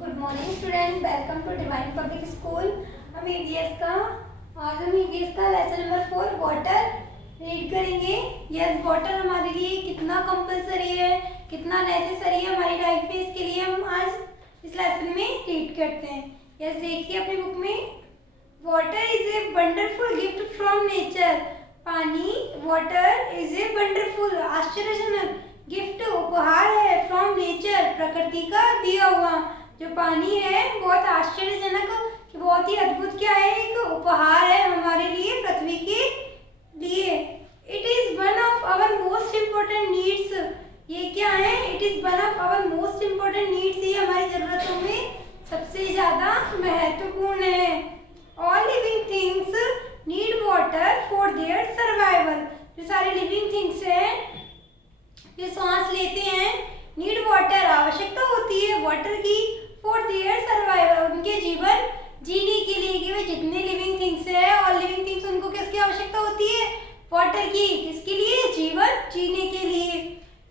Good morning student, welcome to divine public school. हम EVS का lesson number 4 water read करेंगे। Yes, water हमारे लिए कितना कंपलसरी है, कितना नेसेसरी है हमारी लाइफ में, इसके लिए हम आज इस लेसन में रीड करते हैं। यस, देखिए अपनी बुक में, water is a wonderful gift from nature. पानी, वाटर इज ए वंडरफुल, आश्चर्यजनक गिफ्ट, उपहार है फ्रॉम नेचर, प्रकृति का दिया हुआ। जो पानी है बहुत आश्चर्यजनक, बहुत ही अद्भुत क्या है, एक उपहार है हमारे लिए, पृथ्वी के लिए। It is one of our most important needs. ये क्या है? It is one of our most important needs. ये हमारी जरूरतों में सबसे ज्यादा महत्वपूर्ण है। All living things need water for their survival. जो सारे लिविंग थिंग्स हैं जो सांस लेते हैं, नीड वाटर, आवश्यकता होती है वाटर की, फॉर देयर सर्वाइवल, उनके जीवन जीने के लिए। कि वे जितने लिविंग थिंग्स है, और लिविंग थिंग्स, उनको किसकी आवश्यकता होती है? वाटर की। किसके लिए? जीवन जीने के लिए।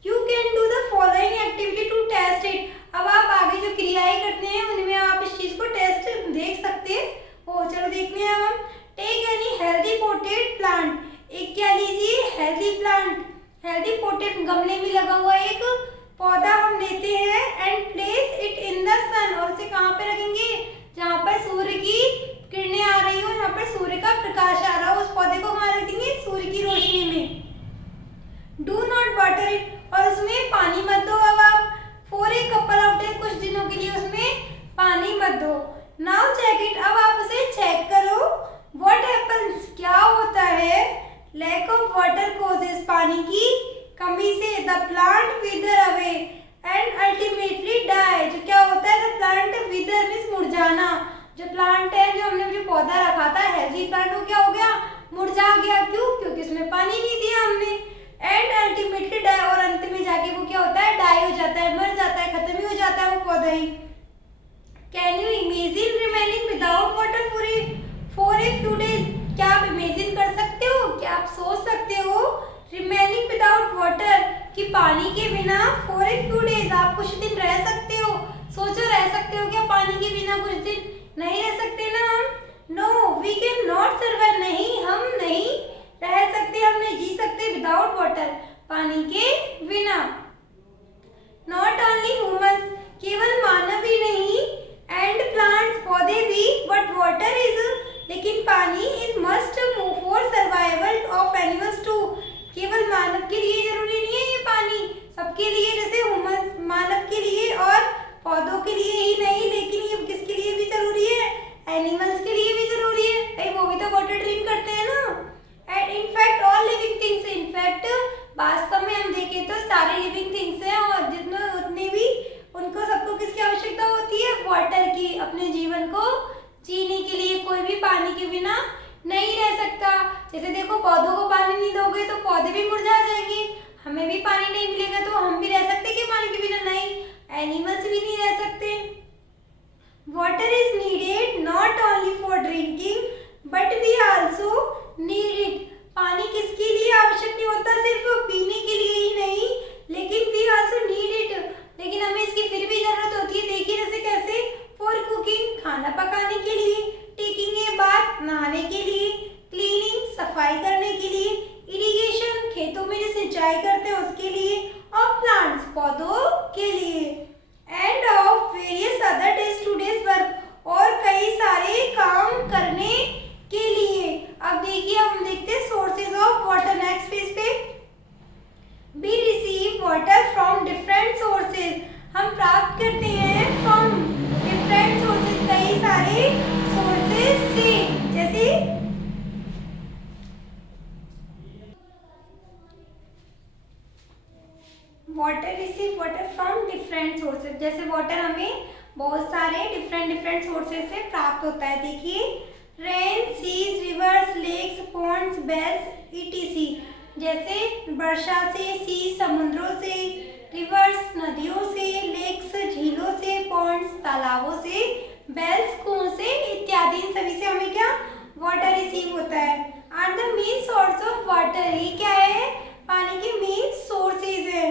You can do the following activity to test it. अब आप आगे जो क्रियाएं करते हैं उनमें आप इस चीज को टेस्ट देख सकते हो। चलो देखते हैं हम। Take any healthy potted plant. एक क्या लीजिए? हेल्दी प्लांट, हेल्दी पोटेड, गमले में लगा हुआ एक पौधा हम लेते हैं, and place it in the sun, और उसे कहाँ पे रखेंगे? जहाँ पर सूर्य की किरणें आ रही हो, जहाँ पर सूर्य का प्रकाश आ रहा हो, उस पौधे को कहाँ रख देंगे? सूर्य की रोशनी में। डू नॉट वाटर इट, और उसमें पानी मत दो। अब आप for a couple of day, कुछ दिनों के लिए उसमें पानी मत दो। नाउ चेक इट, अब आप उसे चेक करो। व्हाट हैपन्स, क्या होता है? लैक ऑफ वाटर कॉजेज, पानी की कमी से the plant wither away and ultimately die. जो क्या होता है? द प्लांट विदर मींस मुरझाना। जो प्लांट है, जो हमने जो पौधा रखा था हेल्दी प्लांट, वो क्या हो गया? मुरझा गया। क्यों? क्योंकि उसमें पानी नहीं दिया हमने। एंड अल्टीमेटली डाई, और अंत में जाके वो क्या होता है? डाई हो जाता है, मर जाता है, खत्म ही हो जाता है वो पौधा ही। Can you imagine remaining without water for a few days. क्या आप इमेजिन कर सकते हो? क्या आप सोच सकते हो? रिमेनिंग विदाउट वाटर, कि पानी के बिना फॉर ए फ्यू डेज, आप कुछ दिन रह सकते हो। सोचो, रह सकते हो क्या पानी के बिना कुछ दिन? नहीं रह सकते ना हम। No we can not survive, नहीं हम नहीं रह सकते, हम नहीं जी सकते विदाउट वाटर, पानी के बिना। नॉट ओनली ह्यूमंस, केवल मानव ही नहीं, एंड प्लांट्स, पौधे भी, बट वाटर इज, लेकिन पानी is must for survival of animals too. केवल मानव के लिए जरूरी नहीं है ये पानी, सबके लिए, जैसे ह्यूमन, मानव के लिए और पौधों के लिए ही नहीं, लेकिन ये किसके लिए भी जरूरी है? एनिमल्स के लिए भी जरूरी है भाई, वो भी तो वाटर ड्रिंक करते हैं ना। And in fact all living things, in fact वास्तव में हम देखें तो सारे लिविंग थिंग्स हैं, और जितने उतने भी, उनको सबको किसकी आवश्यकता होती है? वाटर की, अपने जीवन को जीने के लिए। कोई भी पानी के बिना नहीं रह सकता। जैसे देखो, पौधों को पानी नहीं दोगे तो पौधे भी मुरझा जाएंगे, हमें भी पानी नहीं मिलेगा तो हम भी रह सकते कि पानी के बिना? नहीं, एनिमल्स भी नहीं रह सकते। Water is needed not only for drinking but we also need it. पानी किसके लिए आवश्यक नहीं होता? सिर्फ पीने के लिए ही नहीं, लेकिन वी आल्सो नीड इट, लेकिन हमें इसकी फिर भी जरूरत होती है। देखिए जैसे कैसे? फॉर कुकिंग, खाना पकाने के लिए, टेकिंग ए बाथ, नहाने के लिए, क्लीनिंग, सफाई करने के लिए, इरिगेशन, खेतों में जो सिंचाई करते हैं उसके लिए, और प्लांट्स, पौधों के लिए, end of various other days two days work, और कई सारे काम करने के लिए। अब देखिए, हम देखते हैं sources of water. Next page पे, we receive water from different sources. हम प्राप्त करते हैं फ्रॉम डिफरेंट सोर्सेज, कई सारे सोर्सेज से। जैसे water, receive water from different sources, जैसे वाटर हमें बहुत सारे डिफरेंट सोर्सेज से प्राप्त होता है। देखिए, rain, seas, rivers, lakes, ponds, wells, etc. जैसे वर्षा से, सी समुद्रों से, रिवर्स नदियों से, लेक्स झीलों से, पॉन्ड्स तालाबों से, बेल्स कुओं से इत्यादि, इन सभी से हमें क्या? वाटर रिसीव होता है। Are the main source of water, ये क्या है? पानी के मेन सोर्सेज है।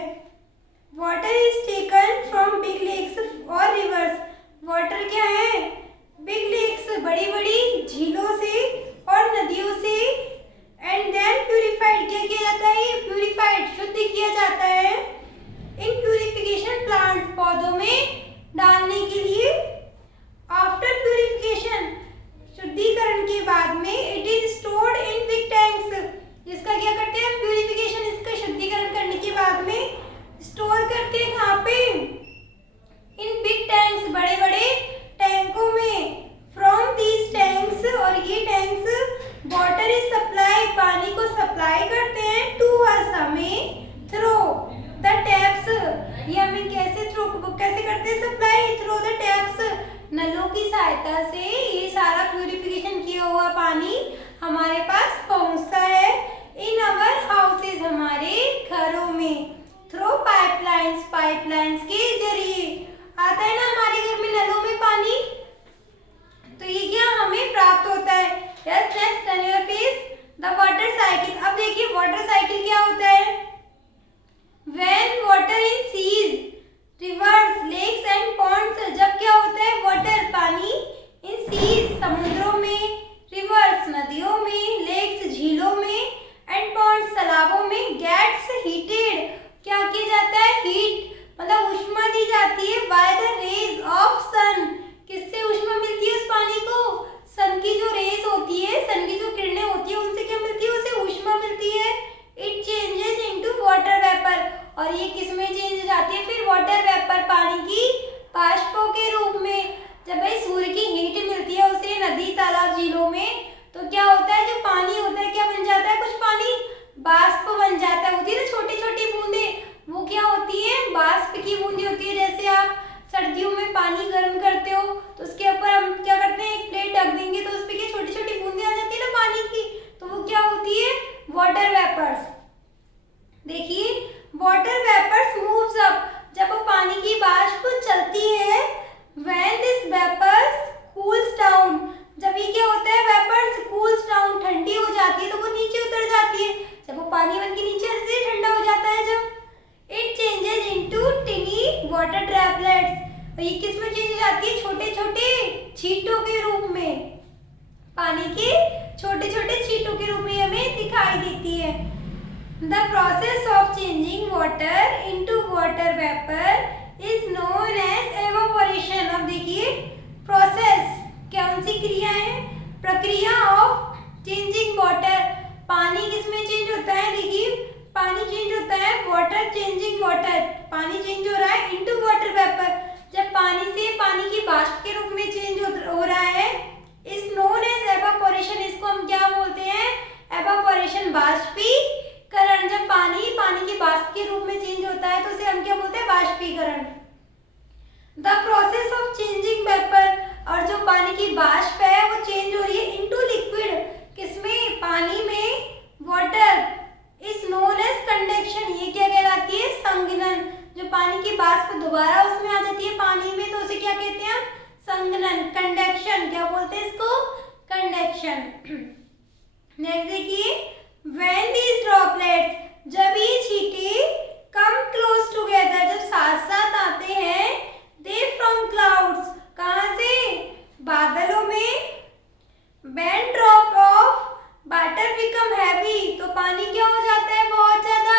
Water is taken from big lakes और रिवर्स, वो कैसे करते हैं सप्लाई? थ्रू द टैप्स, नलों की सहायता से ये सारा प्यूरिफिकेशन किया हुआ पानी हमारे पास पहुंचता है इन अवर हाउसेज, हमारे घरों में, थ्रू पाइपलाइंस, पाइपलाइंस के जरिए आता है ना हमारे घर में नलों में पानी। तो ये क्या हमें प्राप्त होता है। Yes, next turn your page, the water cycle. अब देखिए वाटर साइकिल क्या होता है। When water in seas, rivers, lakes and ponds, जब क्या होता है वाटर, पानी, इन सीज, समुद्रों में, रिवर्स, नदियों में, लेक्स, झीलों में, एंड पॉन्ड्स, तालाबों में, गेट्स हीटेड, क्या किया जाता है, हीट मतलब ऊष्मा दी जाती है बाय द रेज ऑफ सन। किससे ऊष्मा मिलती है उस पानी को? सन की जो रेज होती है, सन की जो किरणें होती है, उनसे क्या मिलती है, उसे ऊष्मा मिलती है। It changes into water vapour, और ये किस में चेंज हो जाती है फिर? वाटर वेपर, पानी की बाष्पों के रूप में। जब भाई सूर्य की हीट मिलती है उसे नदी, तालाब, झीलों में, तो क्या होता है, जो पानी होता है क्या बन जाता है, कुछ पानी बाष्प बन जाता है। होती है ना छोटी छोटी बूंदे, वो क्या होती है, बाष्प की बूंदी होती है। जैसे आप सर्दियों में पानी गर्म करते हो तो उसके ऊपर हम क्या करते हैं, एक प्लेट ढक देंगे तो उसपे क्या छोटी छोटी बूंदे आ जाती है ना पानी की, तो वो क्या होती है, वाटर वेपर्स। देखिए वाटर वेपर्स मूव्स अप, जब वो पानी की बाष्प चलती है, when this vapours cools down, जब ये क्या होता है, वेपर्स कूल्स डाउन, ठंडी हो जाती है तो वो नीचे उतर जाती है। जब वो पानी बन के नीचे आती है, ठंडा हो जाता है जब, it changes into टिनी water droplets, ये किस में चेंज हो जाती है, छोटे छोटे छींटों के रूप में, पानी के छोटे छोटे छींटों के रूप में हमें दिखाई देती है। The process of changing water into water vapour is known as evaporation. अब देखिए प्रोसेस, कौन सी क्रिया है, प्रक्रिया ऑफ चेंजिंग वाटर, पानी किस में चेंज होता है, देखिए पानी चेंज होता है, वाटर चेंजिंग वाटर, पानी चेंज हो रहा है इनटू वाटर वेपर, जब पानी से पानी की बाष्प के रूप में चेंज हो रहा है, इज नोन एज एवापोरेशन। इसको हम क्या बोलते हैं, एवापोरेशन, बाष्पीकरण। जब पानी पानी की बाष्प के रूप में चेंज होता है तो उसे हम क्या बोलते हैं, बाष्पीकरण। The process of changing vapour, और जो पानी की बाष्प है वो चेंज हो रही है इनटू लिक्विड, किसमें, पानी में, water, is known as conduction. ये क्या कहलाती है, संघनन। जो पानी की बाष्प दोबारा उसमें आ जाती है पानी में तो उसे क्या कहते हैं, संघनन, कंडक्शन, क्या बोलते हैं इसको, कंडक्शन। नेक्स्ट देखिए, व्हेन दीज ड्रॉपलेट्स, जब ये छींटे कम क्लोज टुगेदर, जब साथ साथ आते हैं, दे फ्रॉम क्लाउड्स, कहाँ से, बादलों में, when drop of water become heavy, तो पानी क्या हो जाता है, बहुत ज्यादा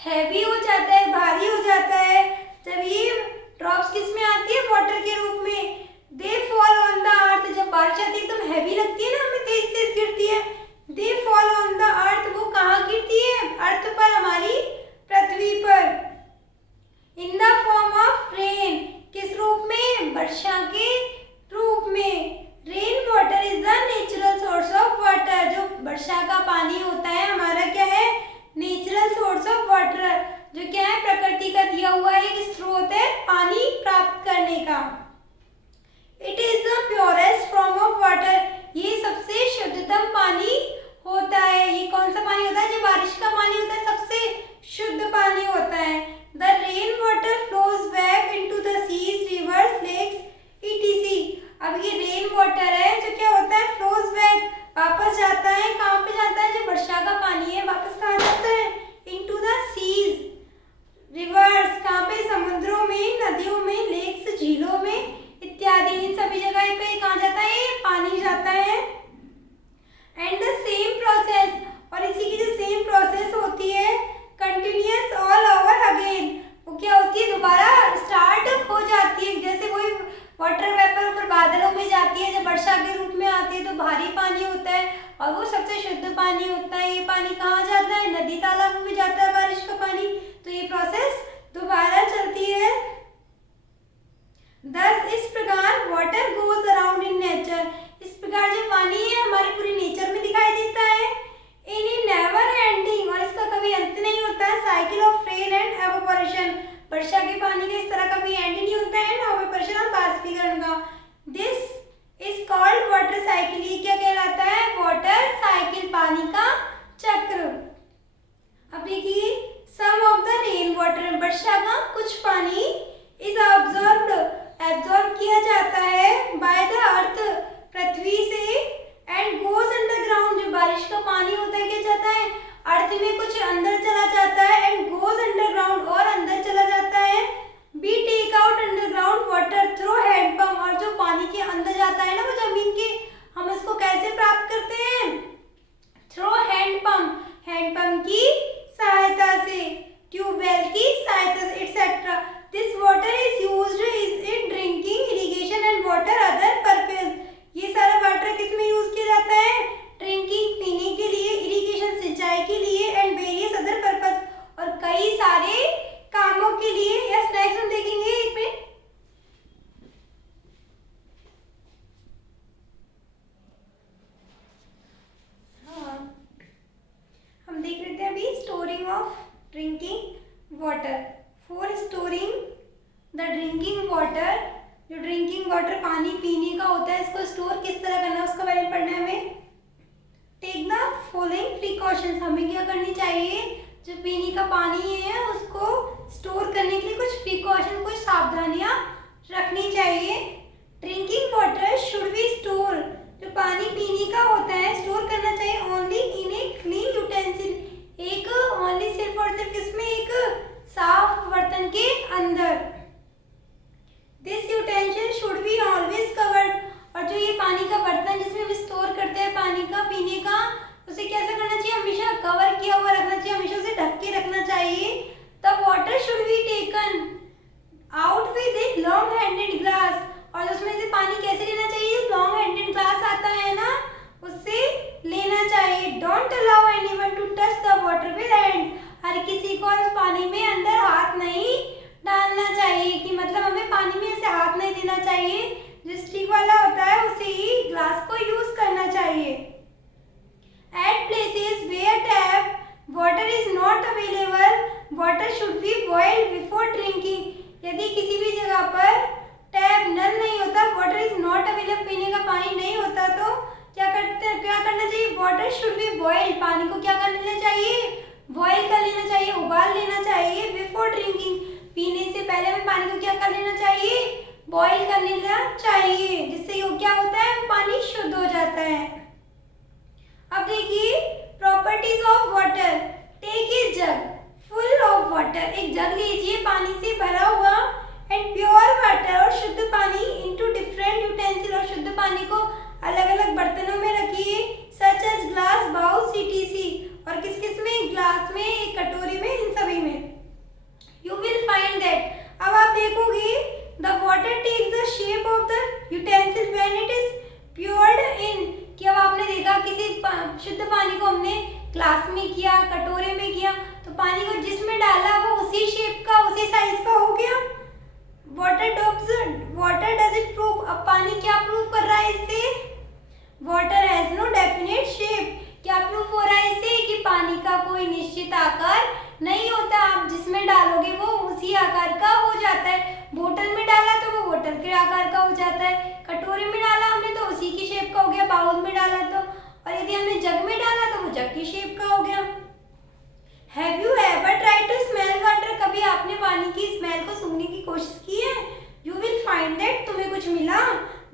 हैवी हो जाता है, भारी हो जाता है। जब ये ड्रॉप्स किस में आती है, वाटर के रूप में, they fall on the earth, जब बारिश आती है एकदम हैवी लगती है ना, हमें तेज तेज गिरती है, they fall on the earth, वो कहाँ गिरती है, अर्थ पर, हमारी पृथ्वी पर, in the form of rain, किस रूप में, वर्षा के रूप में। Rain water is the natural source of water, जो वर्षा का पानी होता है हमारा क्या है, नेचुरल सोर्स ऑफ वाटर, जो क्या है, प्रकृति का दिया हुआ एक स्रोत है पानी प्राप्त करने का। It is the purest form of water, ये सबसे शुद्धतम पानी होता है। ये कौन सा पानी होता है, जो बारिश का पानी होता है, सबसे शुद्ध पानी होता है। The rain water flows back into the seas, rivers, lakes, etc। अब ये रेन वाटर है जो क्या होता है, फ्लोज बैक, वापस जाता है, कहाँ पे जाता है, जो वर्षा का पानी है वापस कहाँ जाता है, इनटू द सीज, रिवर्स, कहाँ पे, समुद्रों में, नदियों में, लेक्स, झीलों में इत्यादि, इन सभी जगह पे कहाँ जाता है, पानी जाता है। एंड द सेम प्रोसेस, और इसी की जो सेम प्रोसेस होती है, कंटिन्यूअस ऑल ओवर अगेन, वो क्या होती है, दोबारा स्टार्ट हो जाती है। जैसे वही वाटर वेपर ऊपर बादलों में जाती है, जब वर्षा के रूप में आती है तो भारी पानी होता है और वो सबसे शुद्ध पानी होता है। ये पानी कहाँ जाता है, नदी तालाबों में जाता है बारिश का पानी, तो ये प्रोसेस दोबारा चलती है। दस इस प्रकार water goes around in nature, इस प्रकार जो पानी है हमारे पूरी नेचर में दिखाई देता है। इन नेवर एंडिंग, और इसका कभी अंत नहीं होता है, cycle of rain and evaporation, वर्षा के पानी के इस तरह का भी एंड नहीं होता है ना ऑपरेशन ऑफ बाष्पीकरण का। This is called water cycle. ये क्या कहलाता है? वाटर साइकिल, पानी का चक्र। अब देखिए सम ऑफ द रेन वाटर, वर्षा का कुछ पानी इज एब्जॉर्ब किया जाता है बाय द अर्थ, पृथ्वी से, एंड गोज अंडरग्राउंड। जो बारिश का पानी होता है क्या जाता है? अर्थ में कुछ अंदर चला जाता है, एंड गोज अंडरग्राउंड, और अंदर चला जाता है। We take out underground water through handpump, और जो पानी के अंदर जाता है ना वो जमीन के, हम उसको कैसे प्राप्त करते हैं? थ्रू हैंडपंप, हैंडपंप की सहायता से, ट्यूबवेल की सहायता से, etcetera. This water is used in drinking, irrigation and water other purpose. ये सारा वाटर किस में यूज किया जाता है? ड्रिंकिंग, पीने के लिए, इरिगेशन, सिंचाई के लिए, एंड वेरियस अदर पर्पज, और कई सारे कामों के लिए। यस, नेक्स्ट हम देखेंगे एक में हम देख लेते हैं अभी storing of drinking water. For storing the drinking water, जो ड्रिंकिंग वाटर पानी पीने का होता है, इसको स्टोर किस तरह करना है उसका बारे में पढ़ना है हमें। टेक द फॉलोइंग प्रिकॉशंस, हमें क्या करनी चाहिए? जो पीने का पानी है उसको स्टोर करने के लिए कुछ प्रिकॉशन, कुछ सावधानियां रखनी चाहिए। Drinking water should be store, जो पानी पीने का होता है स्टोर करना चाहिए only in a clean utensil, एक ओनली सिर्फ और सिर्फ किसमें? एक साफ बर्तन के अंदर। This utensil should be always covered, और जो ये पानी का बर्तन जिसमें हम स्टोर करते हैं पानी का पीने का, उसे कैसा करना चाहिए? हमेशा कवर किया हुआ रखना चाहिए, हमेशा उसे ढक के रखना चाहिए। The water should be taken out with a long handed glass, और उसमें से पानी कैसे लेना चाहिए? लॉन्ग हैंडेड ग्लास आता है ना, उससे लेना चाहिए। Don't allow anyone to touch the water with hand, हर किसी को उस पानी में अंदर हाथ नहीं डालना चाहिए, कि मतलब हमें पानी में ऐसे हाथ नहीं देना चाहिए। जो स्टिक वाला होता है उसे ही ग्लास को यूज करना चाहिए। At places where tap water is not available, water should be boiled before drinking. यदि किसी भी जगह पर टैप नल नहीं होता, वाटर इज नॉट अवेलेबल, पीने का पानी नहीं होता, तो क्या करना चाहिए? वाटर शुड बी बॉइल्ड, पानी को क्या कर लेना चाहिए? बॉयल कर लेना चाहिए, उबाल लेना चाहिए। बिफोर ड्रिंकिंग, पीने से पहले हमें पानी को क्या कर लेना चाहिए? बॉयल कर लेना चाहिए, जिससे ये क्या होता है? पानी शुद्ध हो जाता है। अब देखिए properties of water. Take a jug full of water, एक जग लीजिए पानी से भरा हुआ, एंड प्योर वाटर, और शुद्ध पानी, इनटू डिफरेंट यूटेंसिल, और शुद्ध पानी को अलग अलग बर्तनों में रखिए, सच एज ग्लास, बाउल, सीटीसी, और किस किस में? ग्लास में, एक कटोरी में, इन सभी में। यू विल फाइंड दैट, अब आप देखोगे the water takes the shape of the utensil when it is poured in, कि अब आपने देखा किसी शुद्ध पानी को हमने ग्लास में किया, कटोरे में किया, तो पानी को जिसमें डाला वो उसी शेप का, उसी साइज का हो गया। वाटर डज इट प्रूव, अब पानी क्या प्रूव कर रहा है इससे? Water has no definite shape, क्या प्रूव हो रहा है इससे? कि पानी का कोई निश्चित आकार नहीं होता, आप जिसमें डालोगे वो उसी आकार का हो जाता है। बोतल में डाला तो वो बोतल के आकार का हो जाता है, कटोरे में डाला हमने तो उसी की शेप का हो गया, बाउल में डाला तो, और यदि हमने जग में डाला तो वो जग की शेप का हो गया। Have you ever tried to smell water? कभी आपने पानी की स्मेल को सूंघने की कोशिश की है? You will find that तुम्हें कुछ मिला,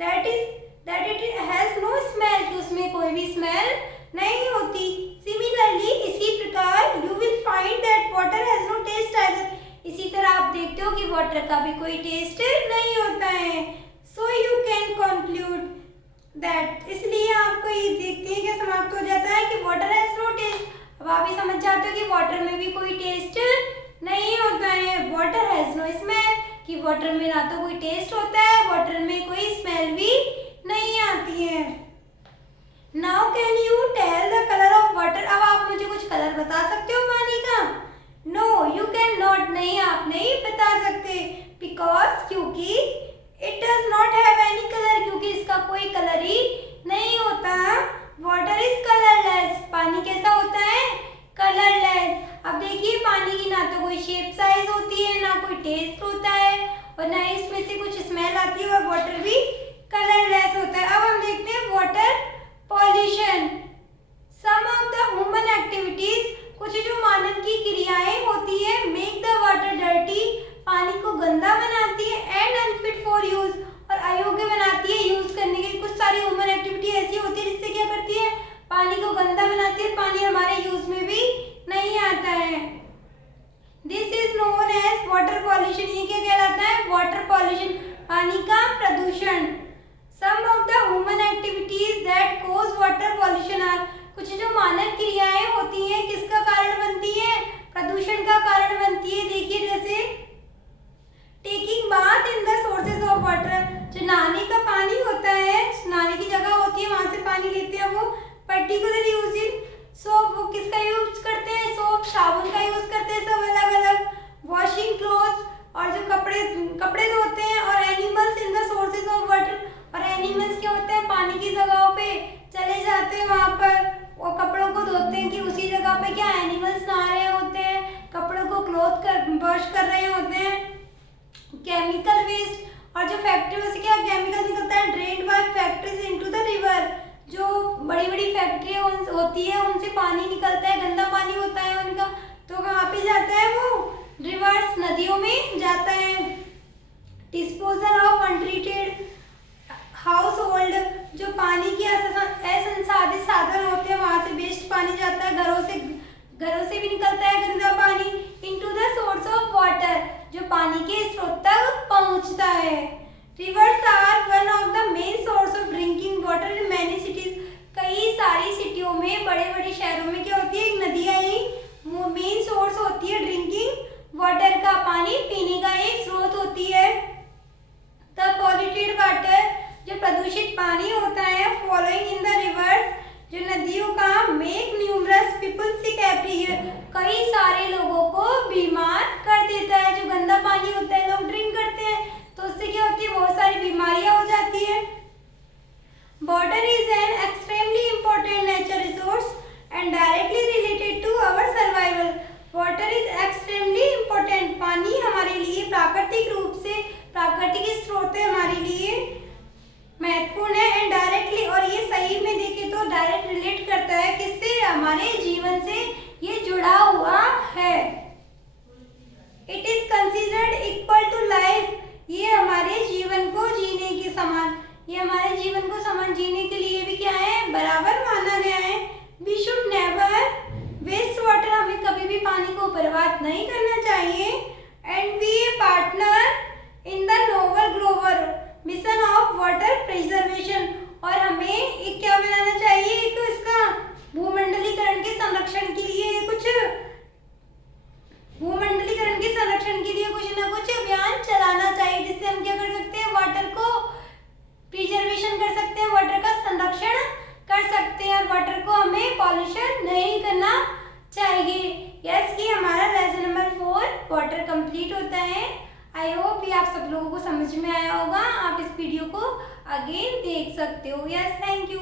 that it has no smell, कि उसमें कोई भी स्मेल नहीं होती। Similarly, इसी प्रकार you will find that water has no taste either. इसी तरह आप देखते हो कि वाटर का भी कोई टेस्ट नहीं होता है। So you can conclude that, इसलिए आपको ये देखते हैं कि समाप्त हो जाता है कि water has no taste। अब आप ये समझ जाते हो कि वाटर में भी कोई टेस्ट नहीं होता है। वाटर हैज नो स्मेल, कि वाटर में ना तो कोई टेस्ट होता है, वाटर में कोई स्मेल भी नहीं आती है। Now can you tell the colour of water, अब आप मुझे कुछ कलर बता सकते हो पानी का? नो यू कैन नॉट, नहीं आप नहीं बता सकते, बिकॉज क्योंकि it does not have any colour, क्योंकि इसका कोई कलर ही नहीं होता। वाटर इज कलरलेस, पानी कैसा होता है? कलरलेस। अब देखिए पानी की ना तो कोई शेप साइज होती है, ना कोई टेस्ट होता है, और ना ही इसमें से कुछ स्मेल आती है, और वाटर भी कलरलेस होता है। अब हम देखते हैं water pollution. Some of the human activities, कुछ जो मानव की क्रियाएं होती है, मेक द वाटर डर्टी, पानी को गंदा बनाती है, एंड अनफिट फॉर यूज, और अयोग्य बनाती है यूज करने के। कुछ सारी ह्यूमन एक्टिविटी ऐसी होती है जिससे क्या करती है, पानी को गंदा बनाती है, पानी हमारे यूज में भी नहीं आता है। This is known as water pollution. ये क्या कहलाता है, वाटर पॉल्यूशन, पानी का प्रदूषण। Some of the human activities that cause water pollution are, कुछ जो मानव क्रियाएं होती हैं किसका कारण बनती है, प्रदूषण का कारण बनती है। देखिए जैसे taking bath in the sources of water, जो नहाने का पानी होता है, नहाने की जगह होती है वहां से पानी लेते हैं, वो पर्टिकुलर यूजिंग सोप, वो किसका यूज करते हैं, सोप, साबुन का यूज करते हैं सब अलग अलग। वॉशिंग क्लोथ्स, और जो कपड़े धोते हैं, और animals in the sources of water, और एनिमल्स क्या होते हैं, पानी की जगहों पे चले जाते हैं, वहां पर वो कपड़ों को धोते हैं कि उसी जगह पे क्या एनिमल्स नहा रहे होते हैं, कपड़ों को वॉश कर रहे होते हैं। केमिकल वेस्ट, और जो फैक्ट्रियों से क्या केमिकल निकलता है, drained by factories into the river, जो बड़ी बड़ी फैक्ट्रियाँ होती है उनसे पानी निकलता है, गंदा पानी होता है उनका, तो कहाँ पे जाता है वो, रिवर्स, नदियों में जाता है। Disposal of untreated house hold, जो पानी की असंसाधित साधन होते हैं वहां से वेस्ट पानी जाता है, घरों से भी निकलता है गंदा पानी, into the source of water, जो पानी के स्रोत तक पहुंचता है। Rivers are one of the main source of drinking water in many cities, कई सारी सिटियों में, बड़े बड़े शहरों में क्या होती है, एक नदियां ही मेन सोर्स होती है ड्रिंकिंग वाटर का, पानी पीने का एक स्रोत होती है। द पॉल्यूटेड वाटर, जो प्रदूषित पानी होता है, फॉलोइंग इन द रिवर्स, जो नदियों का, मेक न्यूमरस पीपल सिक एवरी ईयर, कई सारे लोगों को बीमार कर देता है। जो गंदा पानी होता है लोग ड्रिंक करते हैं तो उससे क्या होती है, बहुत सारी बीमारियां हो जाती है। Water is an extremely important nature resource and directly related to our survival. Water is extremely important, पानी हमारे लिए प्राकृतिक रूप से, प्राकृतिक स्रोत है हमारे लिए महत्वपूर्ण है, एंड डायरेक्टली, और ये सही में देखें तो डायरेक्ट रिलेट करता है किससे, हमारे जीवन से ये जुड़ा हुआ है। It is considered equal to life, ये हमारे जीवन को जीने के समान, ये हमारे जीवन को समान जीने के लिए भी क्या है, बराबर माना गया है। We should never waste water, हमें कभी भी पानी को बर्बाद नहीं करना चाहिए। And we a partner in the noble global mission of water preservation, और हमें एक क्या बनाना चाहिए, एक तो इसका भूमंडलीकरण के संरक्षण के लिए कुछ ना कुछ अभियान चलाना चाहिए, जिससे हम क्या कर सकते हैं, वाटर को प्रिजर्वेशन कर सकते हैं, वाटर का संरक्षण कर सकते हैं, और वाटर को हमें पॉल्यूशन नहीं करना चाहिए। यस, ये हमारा लेसन नंबर 4 वाटर कंप्लीट होता है। आई होप ये आप सब लोगों को समझ में आया होगा। आप इस वीडियो को अगेन देख सकते हो। Yes, thank you.